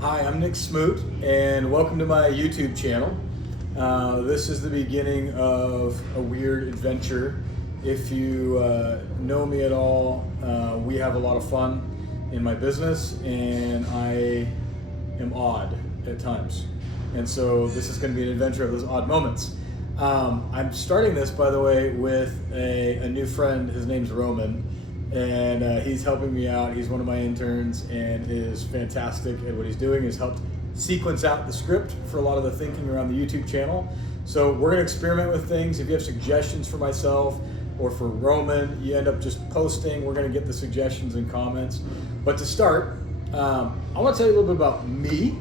Hi, I'm Nick Smoot, and welcome to my YouTube channel. This is the beginning of a weird adventure. If you know me at all, we have a lot of fun in my business, and I am odd at times. And so this is going to be an adventure of those odd moments. I'm starting this, by the way, with a new friend. His name's Roman. And he's helping me out. He's one of my interns and is fantastic at what he's doing. He's helped sequence out the script for a lot of the thinking around the YouTube channel. So we're gonna experiment with things. If you have suggestions for myself or for Roman, you end up just posting. We're gonna get the suggestions and comments. But to start, I wanna tell you a little bit about me,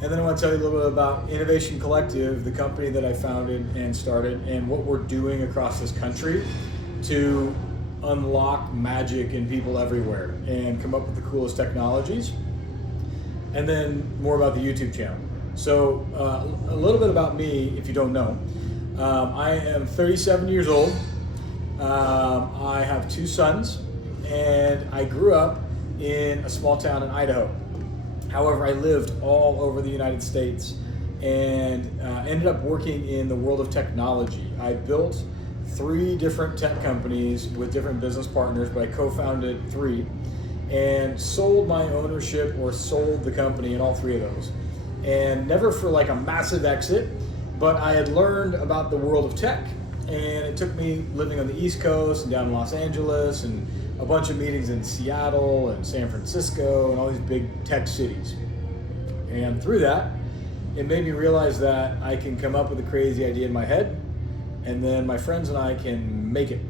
and then I want to tell you a little bit about Innovation Collective, the company that I founded and started, and what we're doing across this country to unlock magic in people everywhere and come up with the coolest technologies. And then more about the YouTube channel. So a little bit about me, if you don't know. I am 37 years old. I have two sons, and I grew up in a small town in Idaho. However, I lived all over the United States and ended up working in the world of technology. I built 3 different tech companies with different business partners, but I co-founded 3 and sold my ownership or sold the company in all 3 of those. And never for like a massive exit, but I had learned about the world of tech, and it took me living on the East Coast and down in Los Angeles and a bunch of meetings in Seattle and San Francisco and all these big tech cities. And through that, it made me realize that I can come up with a crazy idea in my head, and then my friends and I can make it.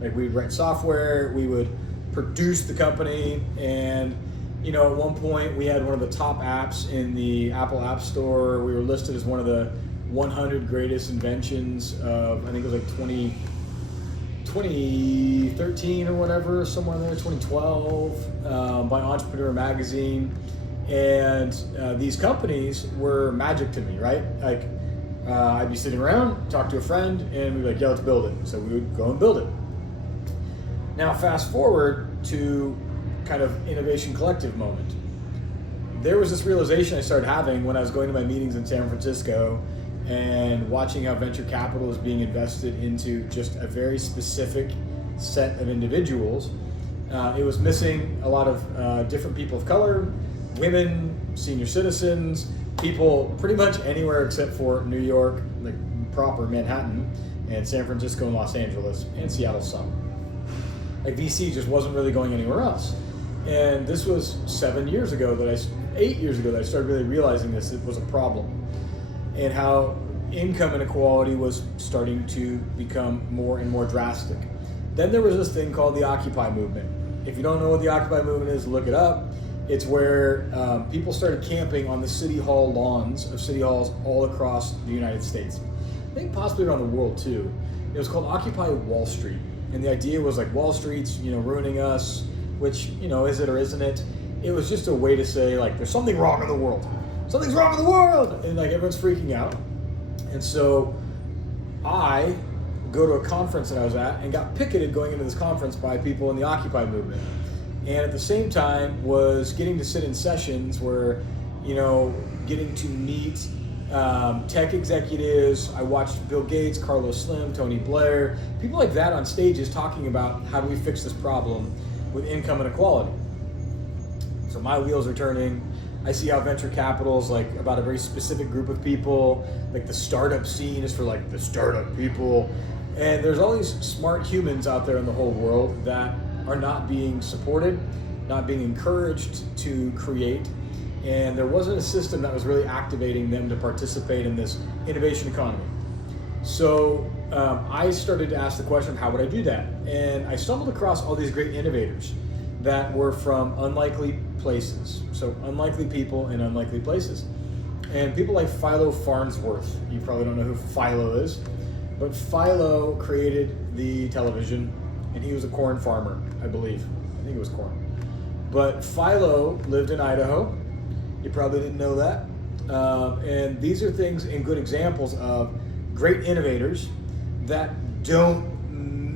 Like, we'd write software, we would produce the company, and you know, at one point we had one of the top apps in the Apple App Store. We were listed as one of the 100 greatest inventions of, I think it was like 2013 or whatever, somewhere in there, 2012, by Entrepreneur Magazine. And these companies were magic to me, right? Like, I'd be sitting around, talk to a friend, and we'd be like, yeah, let's build it. So we would go and build it. Now, fast forward to kind of Innovation Collective moment. There was this realization I started having when I was going to my meetings in San Francisco and watching how venture capital is being invested into just a very specific set of individuals. It was missing a lot of different people of color, women, senior citizens, people pretty much anywhere except for New York, like proper Manhattan, and San Francisco and Los Angeles, and Seattle some. Like, VC just wasn't really going anywhere else. And this was 8 years ago that I started really realizing this, it was a problem, and how income inequality was starting to become more and more drastic. Then there was this thing called the Occupy movement. If you don't know what the Occupy movement is, look it up. It's where people started camping on the city hall lawns of city halls all across the United States. I think possibly around the world too. It was called Occupy Wall Street. And the idea was like, Wall Street's, ruining us, which, is it or isn't it? It was just a way to say, like, there's something wrong in the world. Something's wrong in the world! And like, everyone's freaking out. And so I go to a conference that I was at and got picketed going into this conference by people in the Occupy movement. And at the same time was getting to sit in sessions where, getting to meet tech executives. I watched Bill Gates, Carlos Slim, Tony Blair, people like that on stages talking about how do we fix this problem with income inequality. So my wheels are turning. I see how venture capital is like about a very specific group of people. Like, the startup scene is for like the startup people. And there's all these smart humans out there in the whole world that are not being supported, not being encouraged to create, and there wasn't a system that was really activating them to participate in this innovation economy. So I started to ask the question, how would I do that? And I stumbled across all these great innovators that were from unlikely places. So unlikely people in unlikely places. And people like Philo Farnsworth, you probably don't know who Philo is, but Philo created the television, and he was a corn farmer, I believe. I think it was corn. But Philo lived in Idaho. You probably didn't know that. And these are things and good examples of great innovators that don't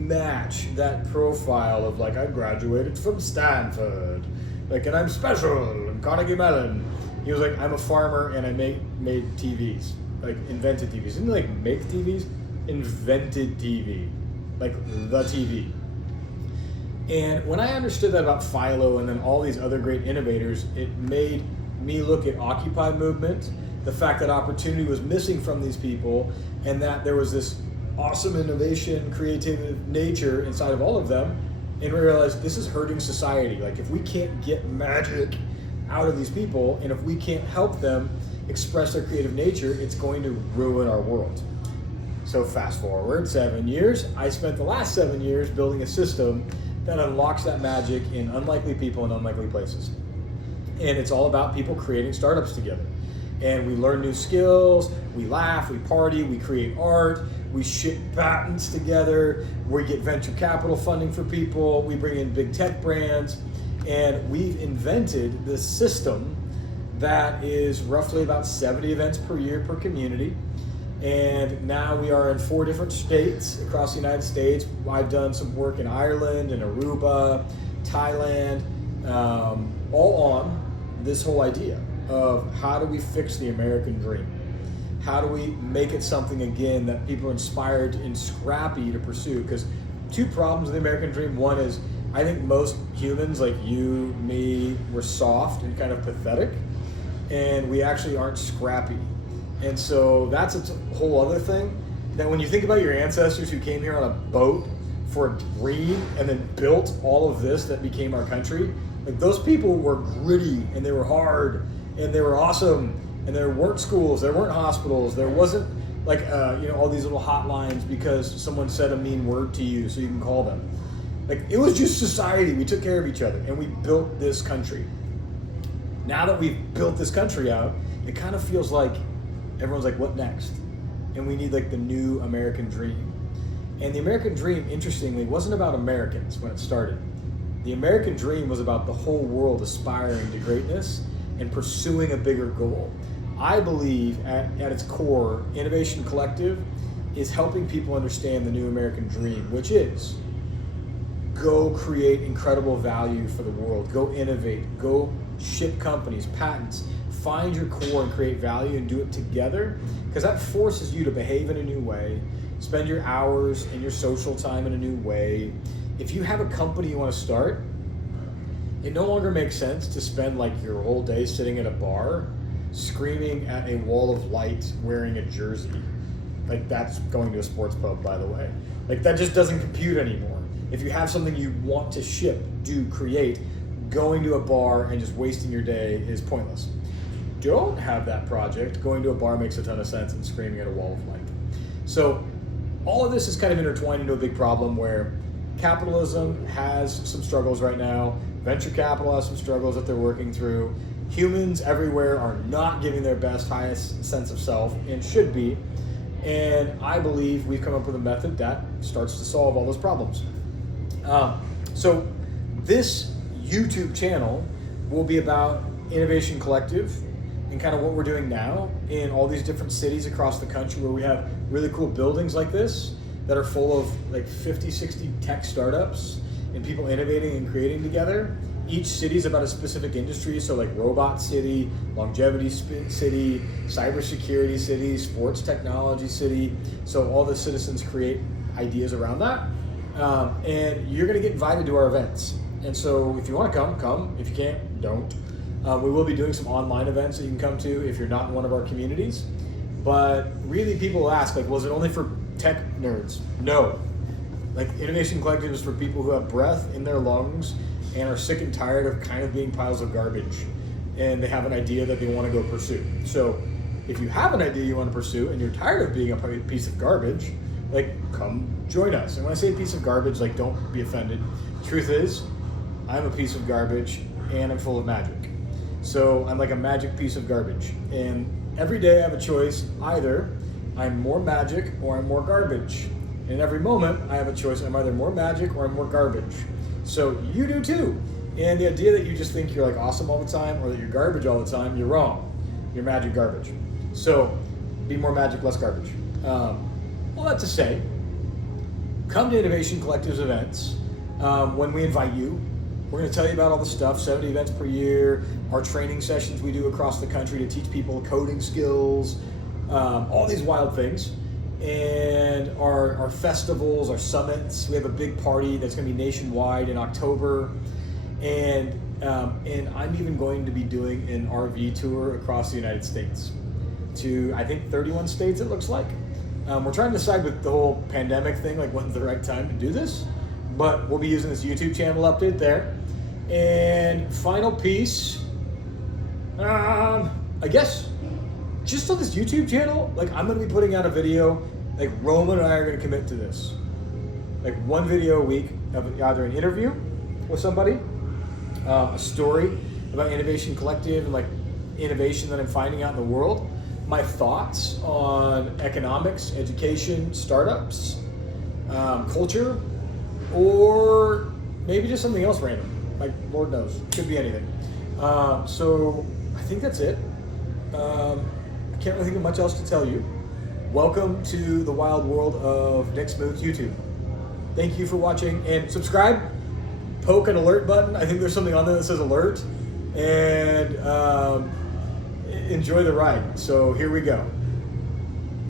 match that profile of like, I graduated from Stanford, like, and I'm special, and Carnegie Mellon. He was like, I'm a farmer and I made TVs, like invented TVs. Didn't like make TVs, invented TV, like the TV. And when I understood that about Philo and then all these other great innovators, it made me look at Occupy movement, the fact that opportunity was missing from these people, and that there was this awesome innovation, creative nature inside of all of them, and realized this is hurting society. Like if we can't get magic out of these people, and if we can't help them express their creative nature, it's going to ruin our world. So fast forward 7 years, I spent the last 7 years building a system that unlocks that magic in unlikely people in unlikely places. And it's all about people creating startups together. And we learn new skills, we laugh, we party, we create art, we ship patents together, we get venture capital funding for people, we bring in big tech brands, and we've invented this system that is roughly about 70 events per year per community. And now we are in 4 different states across the United States. I've done some work in Ireland and Aruba, Thailand, all on this whole idea of how do we fix the American dream? How do we make it something again that people are inspired and scrappy to pursue? Because 2 problems with the American dream. One is I think most humans like you, me, we're soft and kind of pathetic, and we actually aren't scrappy. And so that's a whole other thing, that when you think about your ancestors who came here on a boat for a dream and then built all of this that became our country, like those people were gritty and they were hard and they were awesome, and there weren't schools, there weren't hospitals, there wasn't like all these little hotlines because someone said a mean word to you so you can call them. Like it was just society. We took care of each other and we built this country. Now that we've built this country out, it kind of feels like everyone's like, what next? And we need like the new American dream. And the American dream, interestingly, wasn't about Americans when it started. The American dream was about the whole world aspiring to greatness and pursuing a bigger goal. I believe at its core, Innovation Collective is helping people understand the new American dream, which is go create incredible value for the world, go innovate, go ship companies, patents, find your core and create value and do it together, because that forces you to behave in a new way, spend your hours and your social time in a new way. If you have a company you want to start, it no longer makes sense to spend like your whole day sitting at a bar screaming at a wall of light wearing a jersey. Like that's going to a sports pub, by the way. Like that just doesn't compute anymore. If you have something you want to ship, do, create, going to a bar and just wasting your day is pointless. If you don't have that project, going to a bar makes a ton of sense and screaming at a wall of light. So all of this is kind of intertwined into a big problem where capitalism has some struggles right now. Venture capital has some struggles that they're working through. Humans everywhere are not giving their best, highest sense of self and should be. And I believe we've come up with a method that starts to solve all those problems. So this YouTube channel will be about Innovation Collective and kind of what we're doing now in all these different cities across the country where we have really cool buildings like this that are full of like 50, 60 tech startups and people innovating and creating together. Each city is about a specific industry, so like robot city, longevity city, cybersecurity city, sports technology city. So all the citizens create ideas around that. And you're gonna get invited to our events. And so if you wanna come, come. If you can't, don't. We will be doing some online events that you can come to if you're not in one of our communities. But really people ask, like, was it only for tech nerds? No. Like Innovation Collective is for people who have breath in their lungs and are sick and tired of kind of being piles of garbage, and they have an idea that they want to go pursue. So if you have an idea you want to pursue and you're tired of being a piece of garbage, like come join us. And when I say piece of garbage, like don't be offended. Truth is, I'm a piece of garbage and I'm full of magic. So I'm like a magic piece of garbage. And every day I have a choice, either I'm more magic or I'm more garbage. And every moment I have a choice, I'm either more magic or I'm more garbage. So you do too. And the idea that you just think you're like awesome all the time or that you're garbage all the time, you're wrong. You're magic garbage. So be more magic, less garbage. Well, that's to say, come to Innovation Collective's events when we invite you. We're going to tell you about all the stuff, 70 events per year, our training sessions we do across the country to teach people coding skills, all these wild things. And our festivals, our summits. We have a big party that's going to be nationwide in October. And I'm even going to be doing an RV tour across the United States to, I think, 31 states, it looks like. We're trying to decide with the whole pandemic thing, like when's the right time to do this. But we'll be using this YouTube channel update there. And final piece, I guess, just on this YouTube channel, like I'm gonna be putting out a video, like Roman and I are gonna commit to this. Like one video a week of either an interview with somebody, a story about Innovation Collective and like innovation that I'm finding out in the world, my thoughts on economics, education, startups, culture, or maybe just something else random. Like, Lord knows, could be anything. So I think that's it. I can't really think of much else to tell you. Welcome to the wild world of Nick Smoot's YouTube. Thank you for watching, and subscribe. Poke an alert button. I think there's something on there that says alert, and enjoy the ride. So here we go.